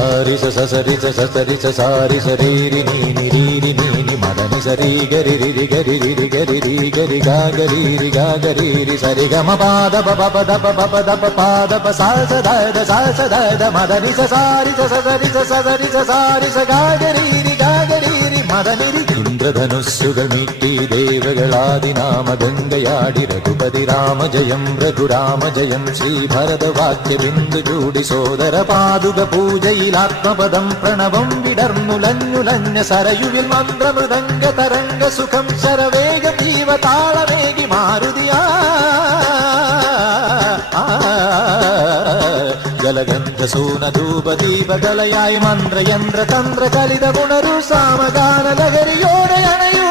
సారి సరి సరి సారి సరీరి నీని రీరి నీని మదని సరి గరి రి గరి రి గరి రి గరి గా గరి రి సరి గమ పాద పప దప పప దప పాద ప సా స ద మదని సరి సరి సారి స గా గరి రి മദനി ഇന്ദ്രധനുസ്സുകൾ മീട്ടി ദേവകളാദിനാമഗംഗയാടി രഘുപതി രാമജയം രഘുരാമജയം ശ്രീഭരതവാക്യ ബിന്ദു ചൂടി സോദര പാതുക പൂജയിൽ ആത്മപദം പ്രണവം വിടർന്നുലഞ്ഞുലഞ്ഞ സരയുവിൽ മന്ത്രമൃദംഗ തരംഗ സുഖം ശരവേഗ ജീവ താളമേകി മാരുതിയാ ജലഗന്ധ സൂനധൂപദീപകലയായി മന്ത്രയന്ത്ര തന്ത്ര കലിത പുണരു സാമഗാന ലഹരിയോടെ അണയൂ